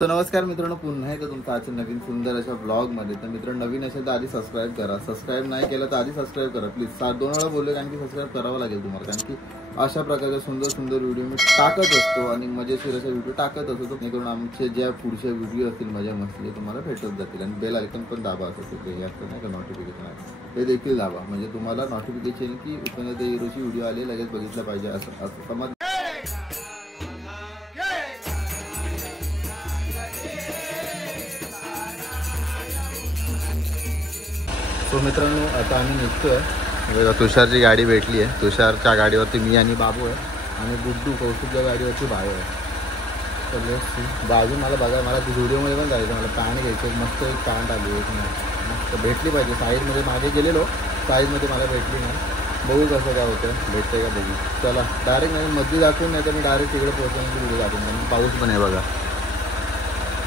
तर नमस्कार मित्रांनो, पुन्हा एकदा तुमचं आजच्या नवीन सुंदर अशा ब्लॉगमध्ये. तर मित्रांनो, नवीन असेल तर आधी सबस्क्राईब करा. सबस्क्राईब नाही केलं तर आधी सबस्क्राईब करा प्लीज. 2 वेळा बोलले कारण की सबस्क्राईब करावं लागेल तुम्हाला, कारण की अशा प्रकारचे सुंदर सुंदर व्हिडिओ मी टाकत असतो आणि मजेशीर असे व्हिडिओ टाकत असतो. जेणेकरून आमचे ज्या पुढचे व्हिडिओ असतील मजा मस्ती तुम्हाला भेटत जातील. आणि बेल आयकॉन पण दाबा असतो, ते असतं नाही का नोटिफिकेशन आहे ते देखील दाबा, म्हणजे तुम्हाला नोटिफिकेशन की उत्पन्न ते हिरोची व्हिडिओ आले लगेच बघितलं पाहिजे असं समज. सो मित्रांनो, आता आम्ही निघतोय. बघा, तुषारची गाडी भेटली आहे. तुषारच्या गाडीवरती मी आणि बाबू आहे आणि गुड्डू कौस्तुभच्या गाडीवरती बायो आहे. तर बाजू मला बघा, मला व्हिडिओमध्ये पण जायचं. मला पॅन्ट घ्यायचं, मस्त एक पॅन्ट आली एक मस्त भेटली पाहिजे. साईजमध्ये मागे गेलेलो, साईजमध्ये मला भेटली नाही. बघू कसं काय होतं, भेटते का बघू. चला डायरेक्ट नाही मध्ये दाखवून, नाही तर मी डायरेक्ट तिकडे पोहोचून व्हिडिओ दाखवून. पाऊस पण आहे बघा.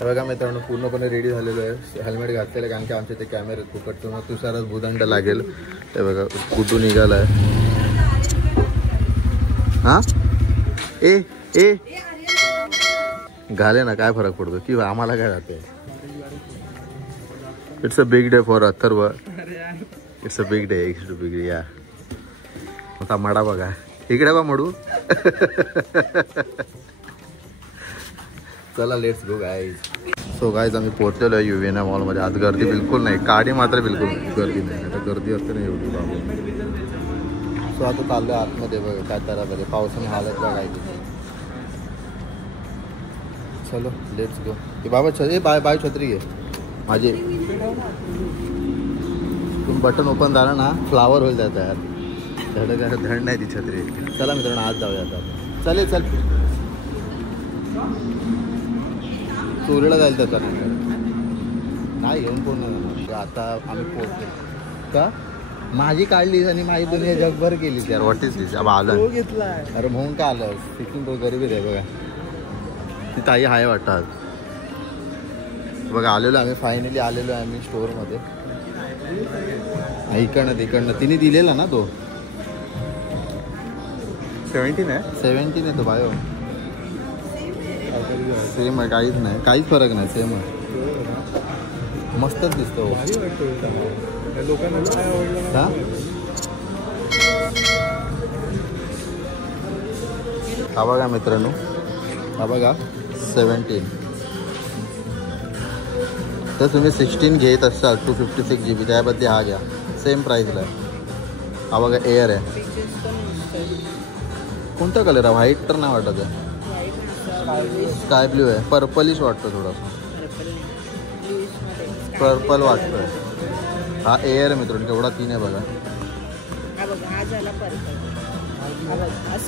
बघा मित्रांनो, पूर्णपणे रेडी झालेलो आहे. हेल्मेट घातलेलं आहे कारण की आमचे ते कॅमेरे फुकट, मग तुषारच भूदंड लागेल. ते बघा कुठून निघाला आहे. हां ए ए घाले ना, काय फरक पडतो की आम्हाला काय राहते. It's a big day for Atharva. It's a big day. It's a big day. या आता मडा बघा इकडे बा मडू. चला let's go guys. So guys, आम्ही पोहोचलेलो आहे युवेना मॉलमध्ये. आज गर्दी बिलकुल नाही, गाडी मात्र बिलकुल गर्दी नाही. आता गर्दी असते ना एवढी बाबू. सो आता चाललो आतमध्ये. बघा काय तरा बघा, पावसाने हालत बघायची. चलो लेट्स गो. ते बाबा बाय बाय छत्री घे माझे. तुम्ही बटन ओपन झालं ना, फ्लावर होईल जात यार. धड नाही ती छत्री. चला मित्रांनो, आज जाऊया आता. चालेल चल. चोरीला जाईल त्याचा नाही घेऊन कोण नाही. आता आम्ही पोहोचलो का, माझी काढलीस आणि माझी दुनिया जगभर केलीस यार. व्हॉट इज दिस. अब आलं घेतला. अरे म्हणून का आलं, सिक्कीम तो गरीबी आहे. बघा ती ताई आहे वाटतं आज. बघा आलेलो आम्ही, फायनली आलेलो आहे आम्ही स्टोअरमध्ये. इकडनं तिने दिलेला ना तो 17 आहे तो बायो. सेम आहे, काहीच नाही, काहीच फरक नाही, सेम आहे. मस्तच दिसतो हा. हा बघा मित्रांनो, हा बघा 17. तर तुम्ही 16 घेत असाल 256 GB, त्याबद्दल हा घ्या, सेम प्राईजला आहे. हा बघा एअर आहे. कोणता कलर आहे, व्हाईट तर नाही वाटत आहे. स्काय ब्ल्यू आहे, पर्पलिश वाटतं थोडंसं. पर्पल वाटतोय. हा एअर आहे मित्रांनो, केवढा 3 आहे बघा.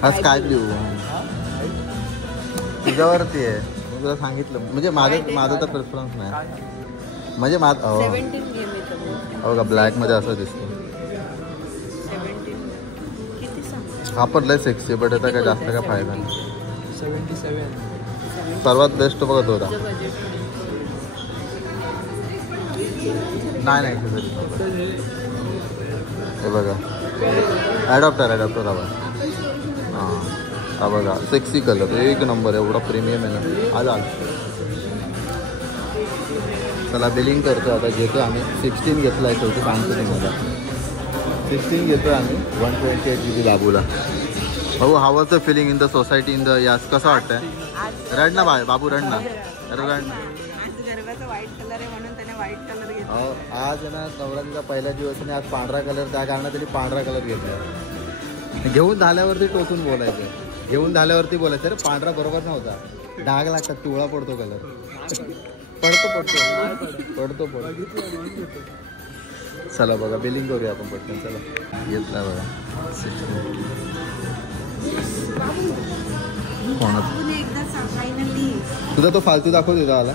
हा स्काय ब्ल्यू तुझ्यावरती आहे. मी तुला सांगितलं, म्हणजे माझं तर प्रेफरन्स नाही, म्हणजे बघा ब्लॅकमध्ये असं दिसतं. हा पण लय सेक्सी, बट याचा काय जास्त काय फायदा नाही. 77 सर्वात बेस्ट बघत होता. नाही हे बघा ॲडॉप्टर हा बघा. हां हा बघा सेक्सी कलर, एक नंबर, एवढा प्रीमियम आहे ना. आज चला बिलिंग करतो आता. घेतो आम्ही 16 घेतला आहे, शेवटी सांगतो तुम्हाला. 16 घेतो आम्ही 128 GB बाबूला. भाऊ, how was the feeling in the society in the years, कसं वाटतंय? रड ना बाबू, रड ना. आज ना नवरात्रीचा पहिला दिवस आणि आज पांढरा कलर, त्या कारणात त्यांनी पांढरा कलर घेतला. घेऊन झाल्यावरती टोचून बोलायचं, घेऊन झाल्यावरती बोलायचं. अरे पांढरा बरोबर नव्हता, डाग लागतात, पिवळा पडतो कलर. पडतो. चला बघा बिलिंग करूया आपण पटकन. चला घेतला बघा. तुझा तो फालतू दाखव, तुझा आला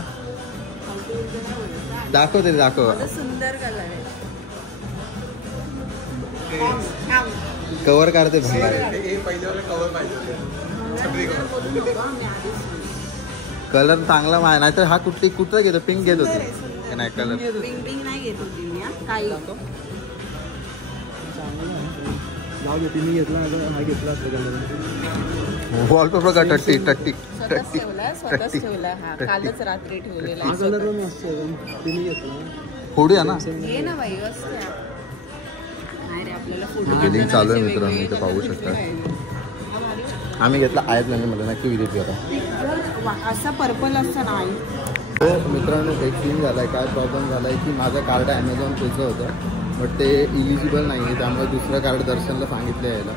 दाखव, तरी दाखव. सुंदर कलर आहे. कवर काढते कलर चांगला माय, नाही तर हा कुठं घेतो, पिंक घेत होती नाही. कलर पिंक नाही घेत होती मी. काही तिने घेतला, हा घेतला असतो कलर. वॉलपेपर का टट्टी टट्टी स्वतःच ठेवलाय, स्वतःच ठेवलाय. हा कालच रात्री ठेवलेला आहे. फोडूया ना. ये ना बाई असते. नाही रे आपल्याला फोटो बिलिंग चालू आहे मित्रांनो, इथे पाहू शकता. आम्ही घेतला आहेत नाही मला नक्की विजिट करा. असा पर्पल असतं ना आई. हो मित्रांनो, एक सीन झाला आहे. काय प्रॉब्लेम झाला आहे की माझं कार्ड ॲमेझॉन पेचं होतं बट ते इलिजिबल नाही आहे, त्यामुळे दुसरं कार्ड दर्शनला सांगितलं यायला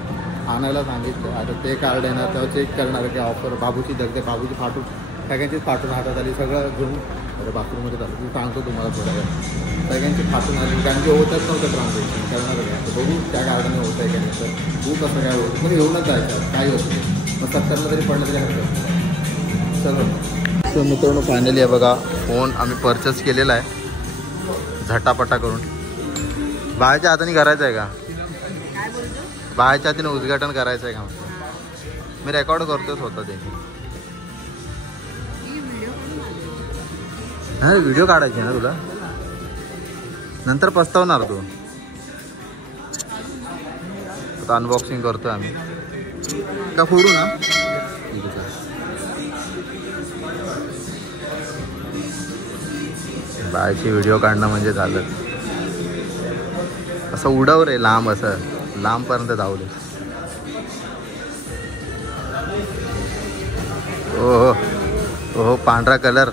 आणायला सांगितलं. आता ते कार्ड येणार तेव्हा चेक करणार की ऑफर. बाबूची दगदे, बाबूची फाटून सगळ्यांचीच फाटून हातात आली. सगळं घेऊन अरे बाथरूममध्ये चालू मी सांगतो तुम्हाला थोड्या वेळ. सगळ्यांची फाटून आली कारण की होतच नव्हतं ट्रान्झॅक्शन करणार काय. बघू त्या कार्डाने होतं आहे का नाही तर खूप असं काय होतं मग घेऊनच जायचं काही होतं मग 70ला तरी पडलं तरी हरकत. चलो सो मित्रांनो फायनली आहे बघा फोन आम्ही परचेस केलेला आहे झटापटा करून. बाहेरच्या हाताने करायचं आहे का? बाहेरच्या हाताने उद्घाटन करायचं आहे का? मी रेकॉर्ड करतोय स्वतः ते. नाही व्हिडिओ काढायची ना तुला, नंतर पस्तावणार तू. आता अनबॉक्सिंग करतोय आम्ही. का फोडू ना? बाहेरची व्हिडिओ काढणं म्हणजे झालं. असं उडव रे लांब, असं लांबपर्यंत जाऊ दे. ओहो ओहो पांढरा कलर.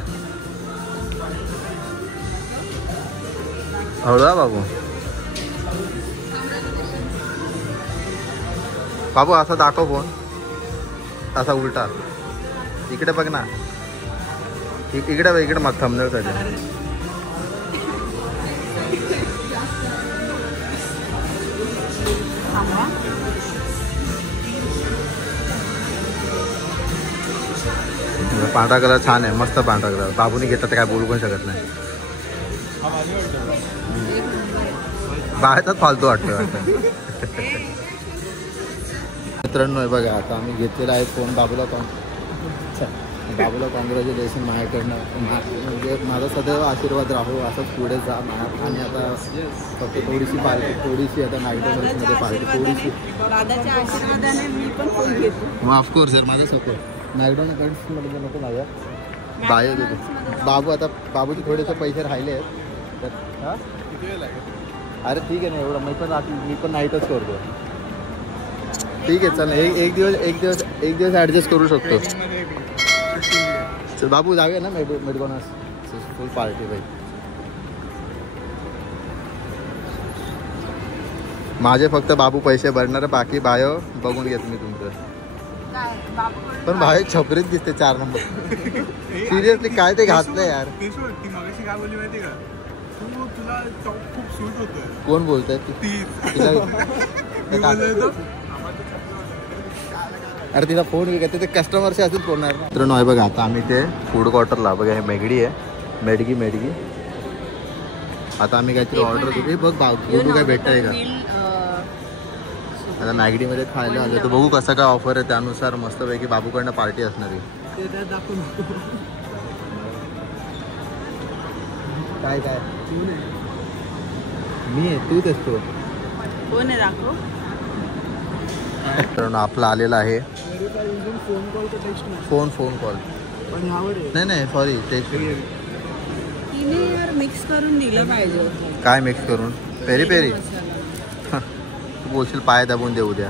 हळूया बाबू. बाबू असा दाखव फोन, असा उलटा. इकडे बघ ना, इकडे बघ, इकडे मग थंबनेल साठी. पांढरा कलर छान आहे, मस्त पांढरा कलर. बाबूने घेतला तर काय बोलू पण शकत नाही. बाहेरच फालतू वाटतं. मित्रांनो बघा आता आम्ही घेतलेला आहे फोन. बाबूला कॉंग्रॅच्युलेशन माझ्याकडनं. म्हणजे माझा सदैव आशीर्वाद राहू, असंच पुढे जा. आणि आता फक्त थोडीशी पार्टी, थोडीशी आता नाईटमध्ये पार्टी थोडीशी. दादाच्या आशीर्वादाने मी पण फोन घेतो. मग ऑफकोर्स यार माझं सपोर्ट. मॅकडॉनल्ड्समध्ये नको माझ्या बाहेर देतो. बाबू आता बाबूचे थोडेसे पैसे राहिले आहेत तर हां अरे ठीक आहे ना एवढं. मी पण नाईटच करतो. ठीक आहे चल. एक दिवस ॲडजस्ट करू शकतो. चल बाबू जाऊया ना मेडकॉनर्स फुल पार्टी भाई. माझे फक्त बाबू पैसे भरणार, बाकी बायो बघून घेत मी तुमचं. पण बाहेर छपरीत दिसते 4 नंबर. सिरियसली काय ते घातलं यार. कोण बोलतंय? अरे तिला फोन घेते ते कस्टमरशी असेल बोलणार ना. तर नाही बघा आता आम्ही ते फूड क्वार्टरला बघा. हे मेगडी आहे, मेडगी. आता आम्ही काहीतरी ऑर्डर करू. बघ बोलू काय भेटतंय का. आता मॅगडीमध्ये खायला आलं तर बघू कसं काय ऑफर आहे, त्यानुसार मस्तपैकी बाबूकडनं पार्टी असणार आहे. काय काय मी आहे तूच असतो. कोण आहे दाखव. तर आपला आलेला आहे फोन कॉल. नाही सॉरी टेस्ट. तिने यार मिक्स करून दिलं पाहिजे. काय मिक्स करून? पेरी तू बोलशील पाय दाबून देऊ द्या.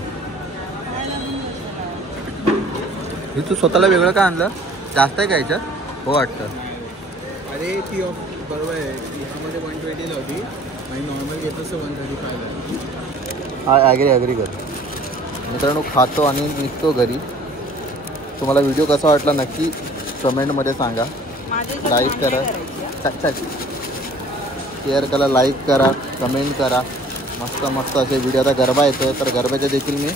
हे तू स्वतःला वेगळं का आणलं? जास्त आहे का याच्यात? हो वाटतं. अरे ती बरोबर आहे. ह्यामध्ये 120 होती आणि नॉर्मल घेतलं तर 135. ॲग्री कर. मित्रांनो खातो आणि निघतो घरी. तुम्हाला व्हिडिओ कसा वाटला नक्की कमेंटमध्ये सांगा. लाईक करा, शेअर करा, लाईक करा, कमेंट करा. मस्त असे व्हिडिओ. आता गरबा येतो तर गरब्याचे देखील मी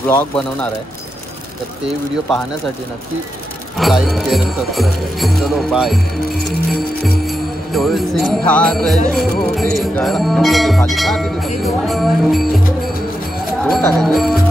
ब्लॉग बनवणार आहे. तर ते व्हिडिओ पाहण्यासाठी नक्की लाईक शेअर आणि सबस्क्राईब करा. चलो बाय. तुळसी हार शोभे गळा खाली दोन टाकायचे.